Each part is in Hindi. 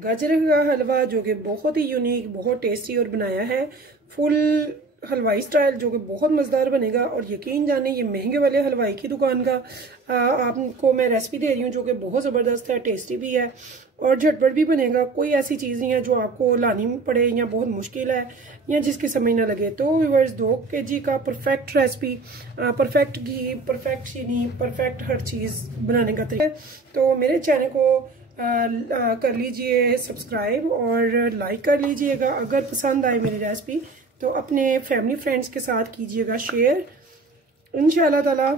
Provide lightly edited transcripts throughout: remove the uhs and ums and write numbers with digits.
गाजर का हलवा जो कि बहुत ही यूनिक, बहुत टेस्टी और बनाया है फुल हलवाई स्टाइल, जो कि बहुत मज़ेदार बनेगा। और यकीन जाने ये महंगे वाले हलवाई की दुकान का आपको मैं रेसिपी दे रही हूँ, जो कि बहुत ज़बरदस्त है, टेस्टी भी है और झटपट भी बनेगा। कोई ऐसी चीज़ नहीं है जो आपको लानी पड़े या बहुत मुश्किल है या जिसकी समझ ना लगे। तो व्यूअर्स 2 kg का परफेक्ट रेसिपी, परफेक्ट घी, परफेक्ट चीनी, परफेक्ट हर चीज़ बनाने का तरीका। तो मेरे चैनल को कर लीजिए सब्सक्राइब और लाइक कर लीजिएगा। अगर पसंद आए मेरी रेसिपी तो अपने फैमिली फ्रेंड्स के साथ कीजिएगा शेयर। इंशाल्लाह ताला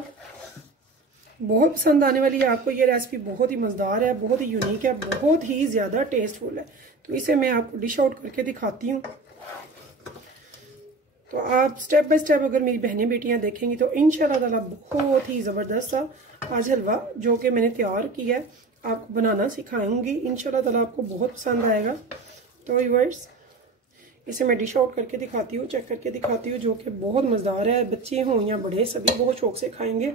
बहुत पसंद आने वाली है आपको ये रेसिपी। बहुत ही मज़ेदार है, बहुत ही यूनिक है, बहुत ही ज़्यादा टेस्टफुल है। तो इसे मैं आपको डिश आउट करके दिखाती हूँ। तो आप स्टेप बाय स्टेप अगर मेरी बहनें बेटियां देखेंगी तो इंशाल्लाह ताला बहुत ही ज़बरदस्त सा आज हलवा जो कि मैंने तैयार किया है आपको बनाना सिखाऊंगी। इंशाल्लाह ताला आपको बहुत पसंद आएगा। तो व्यूअर्स इसे मैं डिश आउट करके दिखाती हूँ, चेक करके दिखाती हूँ, जो कि बहुत मज़ेदार है। बच्चे हों या बड़े सभी बहुत शौक से खाएंगे।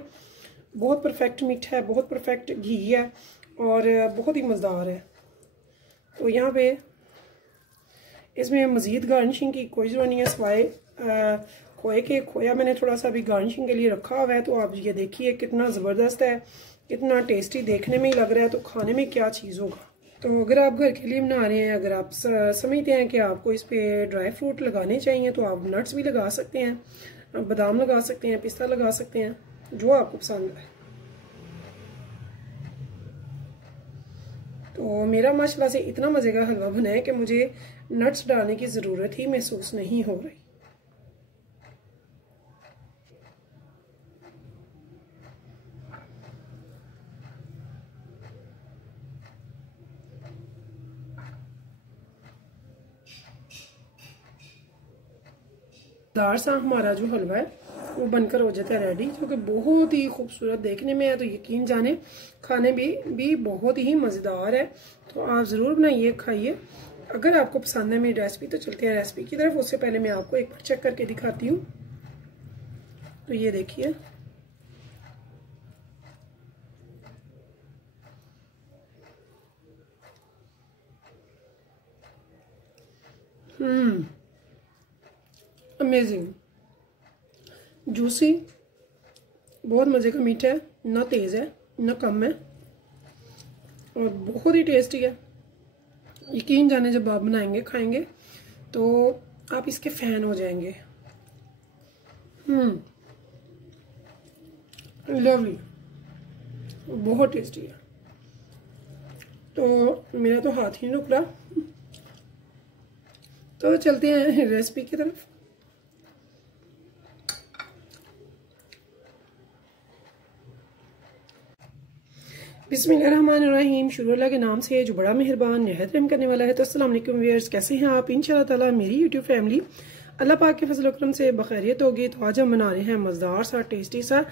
बहुत परफेक्ट मीठा है, बहुत परफेक्ट घी है और बहुत ही मज़ेदार है। तो यहाँ पे इसमें मज़ीद गार्निशिंग की कोई ज़रूरत नहीं है सिवाय खोए के। खोया मैंने थोड़ा सा अभी गार्निशिंग के लिए रखा हुआ है। तो आप ये देखिए कितना ज़बरदस्त है, कितना टेस्टी देखने में ही लग रहा है, तो खाने में क्या चीज़ होगा। तो अगर आप घर के लिए बना रहे हैं, अगर आप समझते हैं कि आपको इस पे ड्राई फ्रूट लगाने चाहिए तो आप नट्स भी लगा सकते हैं, बादाम लगा सकते हैं, पिस्ता लगा सकते हैं, जो आपको पसंद है। तो मेरा माशाल्लाह से इतना मज़े का हलवा बना है कि मुझे नट्स डालने की ज़रूरत ही महसूस नहीं हो रही। दार सा हमारा जो हलवा है वो बनकर हो जाता है रेडी, जो कि बहुत ही खूबसूरत देखने में है। तो यकीन जाने खाने भी बहुत ही मज़ेदार है। तो आप ज़रूर बनाइए, खाइए। अगर आपको पसंद है मेरी रेसिपी तो चलते हैं रेसिपी की तरफ। उससे पहले मैं आपको एक बार चेक करके दिखाती हूँ। तो ये देखिए अमेजिंग, जूसी, बहुत मज़े का मीठा है, ना तेज़ है ना कम है और बहुत ही टेस्टी है। यकीन जाने जब आप बनाएंगे खाएंगे तो आप इसके फैन हो जाएंगे। लवली, बहुत टेस्टी है। तो मेरा तो हाथ ही नहीं रुक रहा। तो चलते हैं रेसिपी की तरफ। बिस्मिल्लाहिर्रहमानिर्रहीम, शुरू अल्लाह के नाम से है जो बड़ा मेहरबान निहायत रहम करने वाला है। तो अस्सलाम वालेकुम व्यूअर्स, कैसे हैं आप? इंशाल्लाह ताला मेरी यूट्यूब फैमिली अल्लाह पाक के फजल करम से बखैरियत होगी। तो आज हम बना रहे हैं मज़ेदार सा टेस्टी सा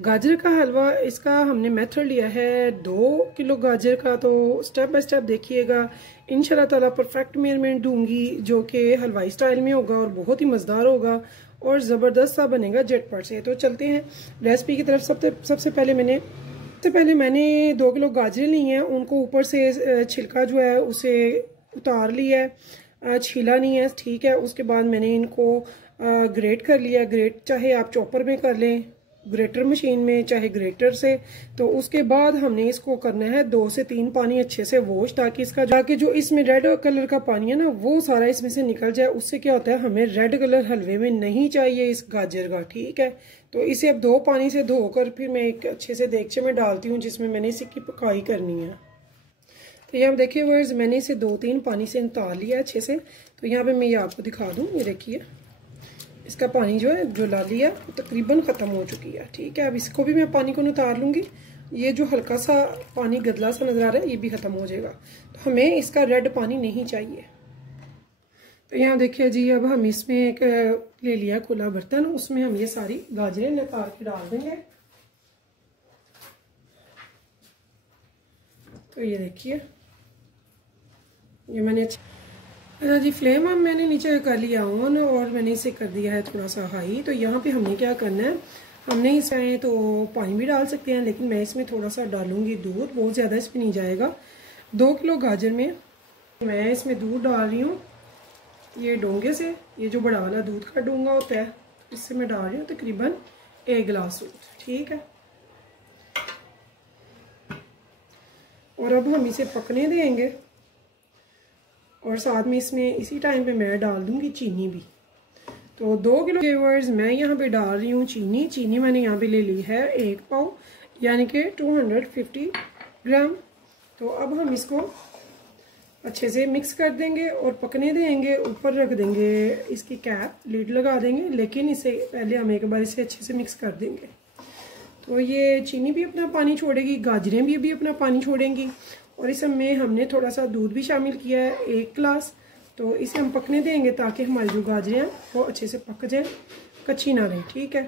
गाजर का हलवा। इसका हमने मेथड लिया है 2 किलो गाजर का। तो स्टेप बाय स्टेप देखिएगा। इंशाल्लाह ताला परफेक्ट मेजरमेंट दूंगी जो कि हलवाई स्टाइल में होगा और बहुत ही मज़ेदार होगा और ज़बरदस्त सा बनेगा झटपट से। तो चलते हैं रेसिपी की तरफ। सबसे पहले मैंने 2 किलो गाजरें ली हैं। उनको ऊपर से छिलका जो है उसे उतार लिया है, छीला नहीं है, ठीक है। उसके बाद मैंने इनको ग्रेट कर लिया। ग्रेट चाहे आप चॉपर में कर लें, ग्रेटर मशीन में, चाहे ग्रेटर से। तो उसके बाद हमने इसको करना है 2 से 3 पानी अच्छे से वॉश, ताकि जो इसमें रेड कलर का पानी है ना वो सारा इसमें से निकल जाए। उससे क्या होता है, हमें रेड कलर हलवे में नहीं चाहिए इस गाजर का, ठीक है। तो इसे अब 2 पानी से धोकर फिर मैं एक अच्छे से देगचे में डालती हूँ जिसमें मैंने इसकी पकाई करनी है। तो यहाँ देखिए वर्स, मैंने इसे 2-3 पानी से निकाल लिया अच्छे से। तो यहाँ पे मैं ये आपको दिखा दूँ, ये देखिए इसका पानी जो है, जो लाली है तकरीबन ख़त्म हो चुकी है, ठीक है। अब इसको भी मैं पानी को उतार लूँगी। ये जो हल्का सा पानी गदला सा नज़र आ रहा है ये भी ख़त्म हो जाएगा। तो हमें इसका रेड पानी नहीं चाहिए। तो यहाँ देखिए जी, अब हम इसमें एक ले लिया खुला बर्तन, उसमें हम ये सारी गाजरें निकाल के डाल देंगे। तो ये देखिए ये मैंने अच्छा जी, फ्लेम अब मैंने नीचे कर लिया ऑन और मैंने इसे कर दिया है थोड़ा सा हाई। तो यहाँ पे हमने क्या करना है, हमने इसमें तो पानी भी डाल सकते हैं लेकिन मैं इसमें थोड़ा सा डालूंगी दूध, बहुत ज़्यादा इसमें नहीं जाएगा। 2 किलो गाजर में मैं इसमें दूध डाल रही हूँ ये डोंगे से, ये जो बड़ा वाला दूध का डोंगा होता है इससे मैं डाल रही हूँ तकरीबन 1 गिलास दूध। ठीक है, और अब हम इसे पकने देंगे और साथ में इसमें इसी टाइम पे मैं डाल दूंगी चीनी भी। तो 2 किलो व्यूअर्स मैं यहाँ पे डाल रही हूँ चीनी। चीनी मैंने यहाँ पे ले ली है 1 पाव यानी कि 250 ग्राम। तो अब हम इसको अच्छे से मिक्स कर देंगे और पकने देंगे। ऊपर रख देंगे इसकी कैप, लीड लगा देंगे, लेकिन इसे पहले हम एक बार इसे अच्छे से मिक्स कर देंगे। तो ये चीनी भी अपना पानी छोड़ेगी, गाजरें भी अपना पानी छोड़ेंगी, और इसमें हमने थोड़ा सा दूध भी शामिल किया है 1 गिलास। तो इसे हम पकने देंगे ताकि हमारी जो गाजरें हैं वो अच्छे से पक जाए, कच्ची ना रहे। ठीक है,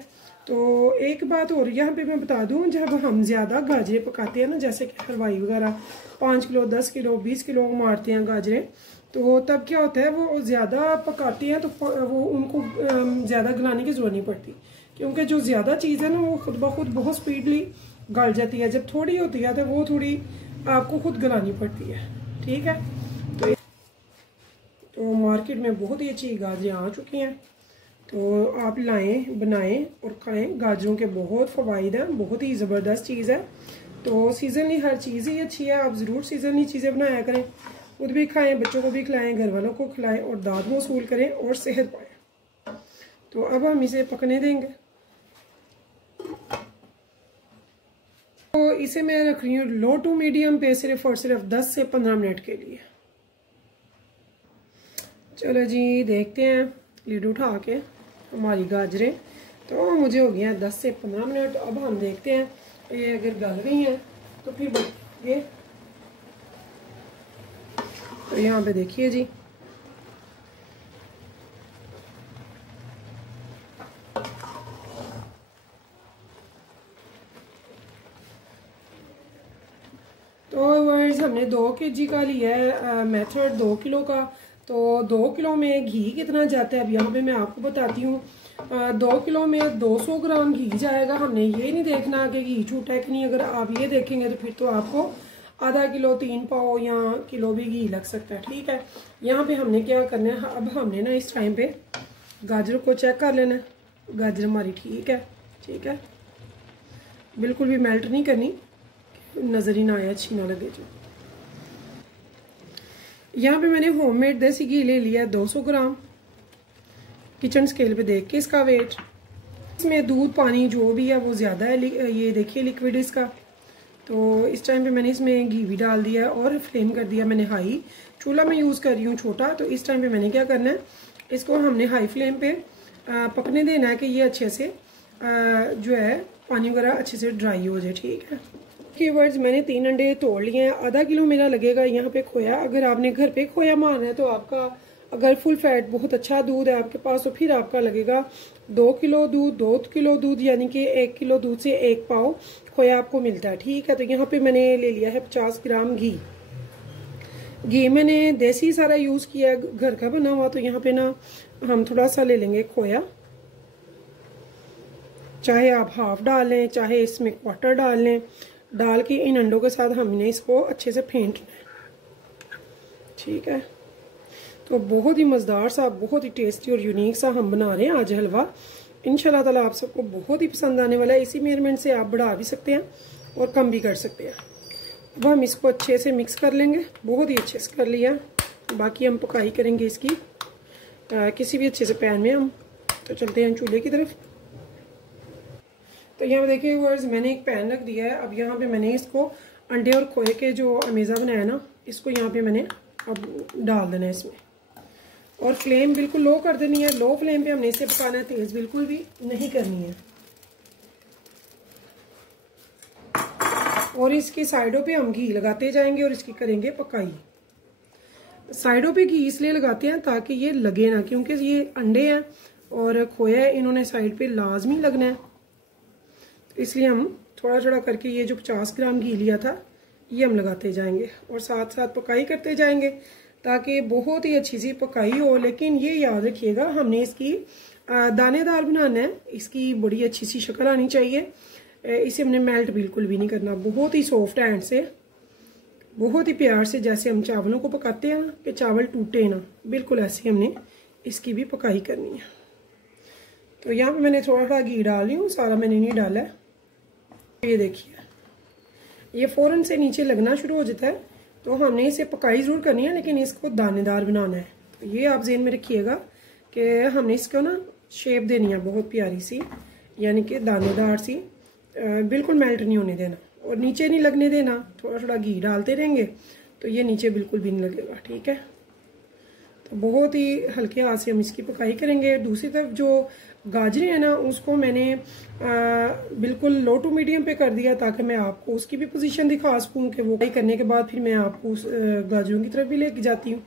तो एक बात और यहाँ पे मैं बता दूँ, जब हम ज़्यादा गाजरें पकाते हैं ना, जैसे कि हलवाई वगैरह 5 किलो 10 किलो 20 किलो मारते हैं गाजरें, तो तब क्या होता है वो ज़्यादा पकाते हैं तो वो उनको ज़्यादा गलाने की ज़रूरत नहीं पड़ती, क्योंकि जो ज़्यादा चीज़ है ना वो खुद ब खुद बहुत स्पीडली गल जाती है। जब थोड़ी होती है तो वो थोड़ी आपको खुद गलानी पड़ती है। ठीक है, तो मार्केट में बहुत ही अच्छी गाजरें आ चुकी हैं, तो आप लाएं, बनाएं और खाएं। गाजरों के बहुत फ़वाइद हैं, बहुत ही ज़बरदस्त चीज़ है। तो सीज़नली हर चीज़ ही अच्छी है, आप ज़रूर सीज़नली चीज़ें बनाया करें, खुद भी खाएं, बच्चों को भी खिलाएं, घर वालों को खिलाएं और दाद वसूल करें और सेहत पाएं। तो अब हम इसे पकने देंगे। तो इसे मैं रख रही हूँ लो टू मीडियम पे सिर्फ और सिर्फ 10 से 15 मिनट के लिए। चलो जी, देखते हैं लीड उठा के हमारी गाजरें। तो मुझे हो गया 10 से 15 मिनट। अब हम देखते हैं ये अगर गल गई हैं तो फिर ये, तो यहाँ पे देखिए जी, तो वर्स हमने 2 kg का लिया है मेथड 2 किलो का। तो 2 किलो में घी कितना जाता है अब यहाँ पे मैं आपको बताती हूँ। 2 किलो में 200 ग्राम घी जाएगा। हमने ये नहीं देखना कि घी छूटा है कि नहीं, अगर आप ये देखेंगे तो फिर तो आपको आधा किलो 3 पाव या किलो भी घी लग सकता है। ठीक है, यहाँ पे हमने क्या करना है, अब हमने ना इस टाइम पे गाजर को चेक कर लेना है। गाजर हमारी ठीक है, ठीक है, बिल्कुल भी मेल्ट नहीं करनी, नजर ही ना आए, अच्छी ना लगे। जो यहाँ पे मैंने होममेड देसी घी ले लिया 200 ग्राम, किचन स्केल पे देख के इसका वेट। इसमें दूध पानी जो भी है वो ज़्यादा है, ये देखिए लिक्विड इसका। तो इस टाइम पे मैंने इसमें घी भी डाल दिया और फ्लेम कर दिया मैंने हाई। चूल्हा में यूज़ कर रही हूँ छोटा। तो इस टाइम पे मैंने क्या करना है, इसको हमने हाई फ्लेम पे पकने देना है कि ये अच्छे से जो है पानी वगैरह अच्छे से ड्राई हो जाए। ठीक है, कीवर्ड्स मैंने 3 अंडे तोड़ लिए हैं। आधा किलो मेरा लगेगा यहाँ पे खोया। अगर आपने घर पे खोया मारना है तो आपका, अगर फुल फैट बहुत अच्छा दूध है आपके पास, तो फिर आपका लगेगा 2 किलो दूध। 2 किलो दूध यानी कि 1 किलो दूध से 1 पाव खोया आपको मिलता है। ठीक है, तो यहाँ पे मैंने ले लिया है 50 ग्राम घी। घी मैंने देसी सारा यूज़ किया है, घर का बना हुआ। तो यहाँ पे ना हम थोड़ा सा ले लेंगे खोया, चाहे आप हाफ डाल लें चाहे इसमें क्वार्टर डाल लें। डाल के इन अंडों के साथ हमने इसको अच्छे से फेंटना है। ठीक है, तो बहुत ही मज़ेदार सा, बहुत ही टेस्टी और यूनिक सा हम बना रहे हैं आज हलवा। इंशाल्लाह ताला आप सबको बहुत ही पसंद आने वाला है। इसी मेजरमेंट से आप बढ़ा भी सकते हैं और कम भी कर सकते हैं। अब हम इसको अच्छे से मिक्स कर लेंगे। बहुत ही अच्छे से कर लिया, बाकी हम पकाई करेंगे इसकी किसी भी अच्छे से पैन में। हम तो चलते हैं चूल्हे की तरफ। तो यहाँ पे देखिए व्यूअर्स, मैंने एक पैन रख दिया है। अब यहाँ पे मैंने इसको अंडे और खोए के जो अमेज़ा बनाया ना, इसको यहाँ पे मैंने अब डाल देना है इसमें। और फ्लेम बिल्कुल लो कर देनी है। लो फ्लेम पे हमने इसे पकाना है, तेज़ बिल्कुल भी नहीं करनी है। और इसकी साइडों पे हम घी लगाते जाएंगे और इसकी करेंगे पकाई। साइडों पे घी इसलिए लगाते हैं ताकि ये लगे ना, क्योंकि ये अंडे हैं और खोया है, इन्होंने साइड पे लाजमी लगना है। इसलिए हम थोड़ा थोड़ा करके ये जो 50 ग्राम घी लिया था ये हम लगाते जाएंगे और साथ साथ पकाई करते जाएंगे ताकि बहुत ही अच्छी सी पकाई हो। लेकिन ये याद रखिएगा, हमने इसकी दानेदार बनाना है, इसकी बड़ी अच्छी सी शक्ल आनी चाहिए। इसे हमने मेल्ट बिल्कुल भी नहीं करना, बहुत ही सॉफ्ट हैंड से बहुत ही प्यार से, जैसे हम चावलों को पकाते हैं ना कि चावल टूटे ना, बिल्कुल ऐसे हमने इसकी भी पकाई करनी है। तो यहाँ पे मैंने थोड़ा थोड़ा घी डाल रही हूँ, सारा मैंने नहीं डाला है। ये देखिए ये फ़ौरन से नीचे लगना शुरू हो जाता है, तो हमने इसे पकाई ज़रूर करनी है लेकिन इसको दानेदार बनाना है। तो ये आप ज़हन में रखिएगा कि हमने इसको ना शेप देनी है बहुत प्यारी सी, यानी कि दानेदार सी, बिल्कुल मेल्ट नहीं होने देना और नीचे नहीं लगने देना। थोड़ा थोड़ा घी डालते रहेंगे तो ये नीचे बिल्कुल भी नहीं लगेगा, ठीक है। तो बहुत ही हल्के हाथ से हम इसकी पकाई करेंगे। दूसरी तरफ जो गाजरें है ना उसको मैंने बिल्कुल लो टू मीडियम पे कर दिया ताकि मैं आपको उसकी भी पोजीशन दिखा सकूं कि वो फ्राई करने के बाद फिर मैं आपको उस गाजरों की तरफ भी लेके जाती हूँ।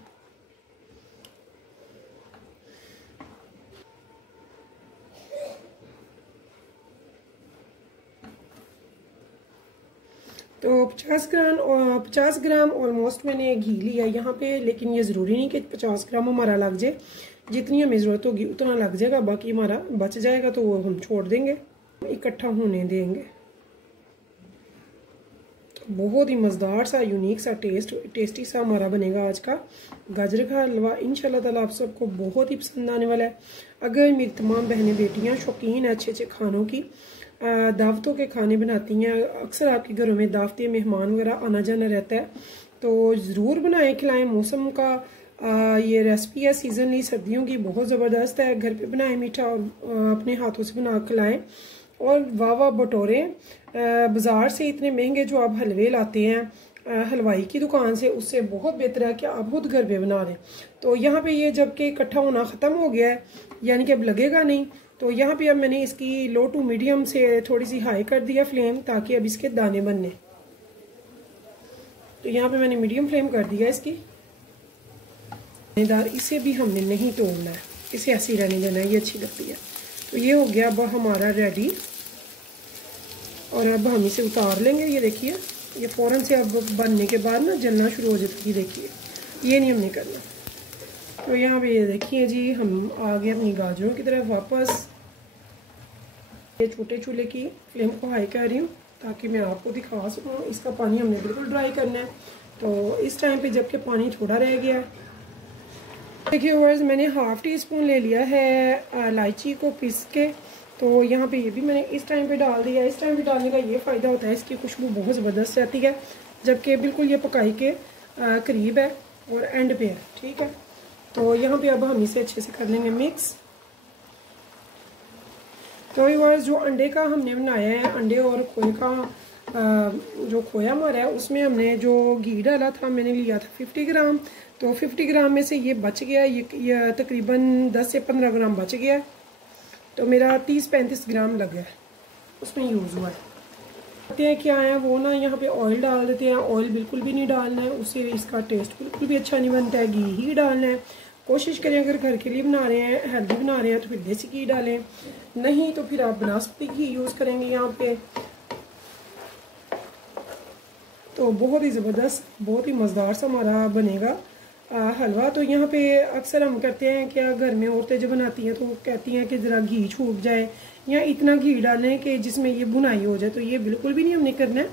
तो 50 ग्राम ऑलमोस्ट मैंने घी लिया यहाँ पे, लेकिन ये ज़रूरी नहीं कि 50 ग्राम हमारा लग जाए, जितनी हमें ज़रूरत होगी उतना लग जाएगा, बाकी हमारा बच जाएगा तो वो हम छोड़ देंगे, इकट्ठा होने देंगे। तो बहुत ही मज़ेदार सा, यूनिक सा, टेस्टी सा हमारा बनेगा आज का गाजर का हलवा। इंशाल्लाह ताला आप सबको बहुत ही पसंद आने वाला है। अगर मेरी तमाम बहनें बेटियाँ शौकीन है अच्छे अच्छे खानों की, दावतों के खाने बनाती हैं, अक्सर आपके घरों में दावतें मेहमान वगैरह आना जाना रहता है, तो ज़रूर बनाएं खिलाएं। मौसम का ये रेसिपी है सीजनली, सर्दियों की, बहुत ज़बरदस्त है। घर पे बनाएं मीठा और अपने हाथों से बना खिलाएं। और वाह वाह बटोरे, बाज़ार से इतने महंगे जो आप हलवे लाते हैं हलवाई की दुकान से, उससे बहुत बेहतर है कि आप खुद घर पे बना दें। तो यहाँ पे ये जबकि इकट्ठा होना ख़त्म हो गया है, यानी कि अब लगेगा नहीं, तो यहाँ पे अब मैंने इसकी लो टू मीडियम से थोड़ी सी हाई कर दिया फ्लेम, ताकि अब इसके दाने बनने। तो यहाँ पे मैंने मीडियम फ्लेम कर दिया इसकी। दानेदार इसे भी हमने नहीं तोड़ना है, इसे ऐसे ही रहने देना है, ये अच्छी लगती है। तो ये हो गया अब हमारा रेडी, और अब हम इसे उतार लेंगे। ये देखिए ये फ़ौरन से अब बनने के बाद ना जलना शुरू हो जाती है, देखिए ये नहीं हमने करना। तो यहाँ पे ये देखिए जी हम आ गए अपनी गाजरों की तरफ वापस। ये छोटे चूल्हे की फ्लेम को हाई कर रही हूँ ताकि मैं आपको दिखा सकूँ। इसका पानी हमने बिल्कुल ड्राई करना है। तो इस टाइम पे जबकि पानी थोड़ा रह गया है, देखिए व्यूअर्स मैंने हाफ़ टी स्पून ले लिया है इलायची को पीस के। तो यहाँ पे ये भी मैंने इस टाइम पे डाल दिया। इस टाइम पे डालने का ये फ़ायदा होता है, इसकी खुशबू बहुत ज़बरदस्त आती है, जबकि बिल्कुल ये पकाई के करीब है और एंड पे है, ठीक है। तो यहाँ पे अब हम इसे अच्छे से कर लेंगे मिक्स। तो व्यूअर्स जो अंडे का हमने बनाया है, अंडे और खोए का जो खोया हमारा है उसमें हमने जो घी डाला था, मैंने लिया था 50 ग्राम। तो 50 ग्राम में से ये बच गया, ये तकरीबन 10 से 15 ग्राम बच गया। तो मेरा 30-35 ग्राम लग गया उसमें यूज़ हुआ है। कहते हैं क्या है वो ना, यहाँ पे ऑयल डाल देते हैं। ऑयल बिल्कुल भी नहीं डालना है, उससे इसका टेस्ट बिल्कुल भी अच्छा नहीं बनता है। घी ही डालना है। कोशिश करें अगर घर के लिए बना रहे हैं, हेल्दी बना रहे हैं, तो फिर देसी घी डालें, नहीं तो फिर आप बनास्पति घी यूज़ करेंगे यहाँ पे। तो बहुत ही ज़बरदस्त, बहुत ही मज़ेदार सा हमारा बनेगा हलवा। तो यहाँ पे अक्सर हम करते हैं क्या, घर में औरतें जो बनाती हैं तो वो कहती हैं कि ज़रा घी छूट जाए या इतना घी डालें कि जिसमें ये बुनाई हो जाए। तो ये बिल्कुल भी नहीं हमने करना है।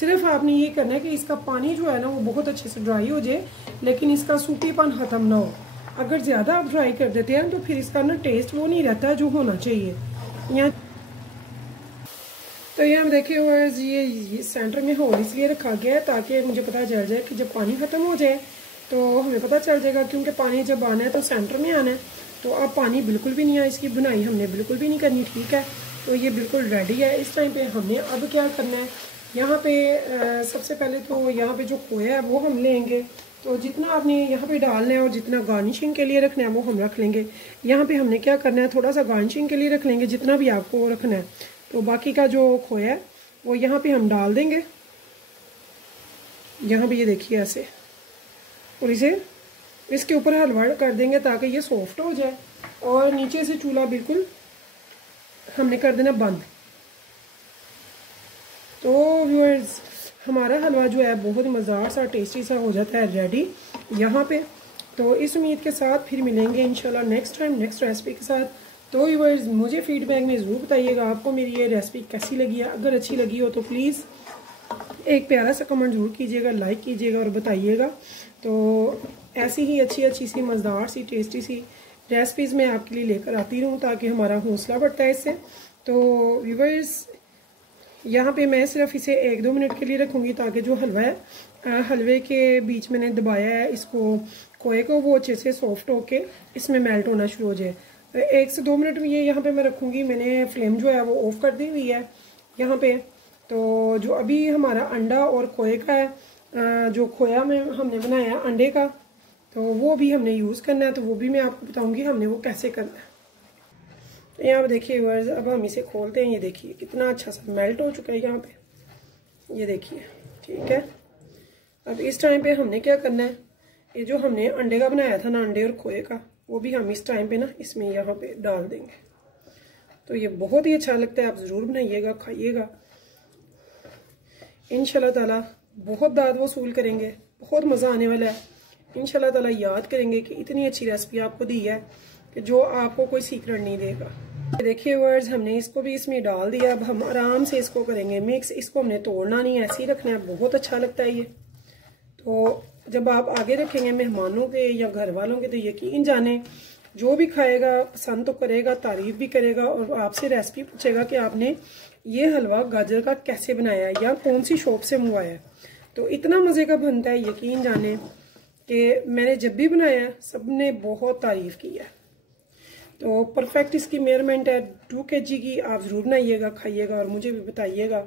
सिर्फ आपने ये करना है कि इसका पानी जो है ना वो बहुत अच्छे से ड्राई हो जाए, लेकिन इसका सूखेपन ख़त्म ना हो। अगर ज़्यादा आप ड्राई कर देते हैं तो फिर इसका ना टेस्ट वो नहीं रहता जो होना चाहिए। यहाँ तो ये हम देखे हुए ये सेंटर में होल इसलिए रखा गया है ताकि मुझे पता चल जाए कि जब पानी ख़त्म हो जाए तो हमें पता चल जाएगा, क्योंकि पानी जब आना है तो सेंटर में आना है। तो अब पानी बिल्कुल भी नहीं है, इसकी बुनाई हमने बिल्कुल भी नहीं करनी, ठीक है। तो ये बिल्कुल रेडी है। इस टाइम पे हमने अब क्या करना है, यहाँ पे सबसे पहले तो यहाँ पे जो खोया है वो हम लेंगे। तो जितना आपने यहाँ पे डालना है और जितना गार्निशिंग के लिए रखना है वो हम रख लेंगे। यहाँ पे हमने क्या करना है, थोड़ा सा गार्निशिंग के लिए रख लेंगे जितना भी आपको रखना है। तो बाकी का जो खोया है वो यहाँ पे हम डाल देंगे। यहाँ पे ये देखिए ऐसे, और इसे इसके ऊपर हलवा कर देंगे ताकि ये सॉफ्ट हो जाए। और नीचे से चूल्हा बिल्कुल हमने कर देना बंद। तो व्यूअर्स हमारा हलवा जो है बहुत ही मज़ेदार सा, टेस्टी सा हो जाता है रेडी यहाँ पे। तो इस उम्मीद के साथ फिर मिलेंगे इंशाल्लाह नेक्स्ट टाइम नेक्स्ट रेसिपी के साथ। तो व्यूअर्स मुझे फीडबैक में ज़रूर बताइएगा आपको मेरी ये रेसिपी कैसी लगी है। अगर अच्छी लगी हो तो प्लीज़ एक प्यारा सा कमेंट जरूर कीजिएगा, लाइक कीजिएगा और बताइएगा। तो ऐसी ही अच्छी अच्छी सी मज़ेदार सी टेस्टी सी रेसिपीज़ मैं आपके लिए लेकर आती रहूँ ताकि हमारा हौसला बढ़ता है इससे। तो व्यूअर्स, यहाँ पे मैं सिर्फ इसे 1-2 मिनट के लिए रखूँगी ताकि जो हलवा है, हलवे के बीच मैंने दबाया है इसको खोए को, वो अच्छे से सॉफ्ट होके इसमें मेल्ट होना शुरू हो जाए। 1 से 2 मिनट ये यहाँ पे मैं रखूँगी। मैंने फ्लेम जो है वो ऑफ कर दी हुई है यहाँ पे। तो जो अभी हमारा अंडा और खोए का है, जो खोया में हमने बनाया है अंडे का, तो वो भी हमने यूज़ करना है। तो वो भी मैं आपको बताऊँगी हमने वो कैसे करना है। तो यहाँ पे देखिए व्यूअर्स, अब हम इसे खोलते हैं। ये देखिए कितना अच्छा सा मेल्ट हो चुका है यहाँ पे, ये देखिए, ठीक है। अब इस टाइम पे हमने क्या करना है, ये जो हमने अंडे का बनाया था ना, अंडे और खोए का, वो भी हम इस टाइम पे ना इसमें यहाँ पे डाल देंगे। तो ये बहुत ही अच्छा लगता है, आप ज़रूर बनाइएगा, खाइएगा। इंशाल्लाह ताला बहुत दाद वसूल करेंगे, बहुत मज़ा आने वाला है। इंशाल्लाह ताला याद करेंगे कि इतनी अच्छी रेसिपी आपको दी है कि जो आपको कोई सीक्रेट नहीं देगा। देखिए वर्ड्स, हमने इसको भी इसमें डाल दिया। अब हम आराम से इसको करेंगे मिक्स। इसको हमने तोड़ना नहीं, ऐसे ही रखना है। बहुत अच्छा लगता है ये। तो जब आप आगे रखेंगे मेहमानों के या घर वालों के, तो यकीन जाने जो भी खाएगा पसंद तो करेगा, तारीफ भी करेगा और आपसे रेसिपी पूछेगा कि आपने ये हलवा गाजर का कैसे बनाया है या कौन सी शॉप से मंगवाया है। तो इतना मज़े का बनता है, यकीन जाने कि मैंने जब भी बनाया सब ने बहुत तारीफ की है। तो परफेक्ट इसकी मेजरमेंट है 2 kg की। आप ज़रूर बनाइएगा, खाइएगा और मुझे भी बताइएगा।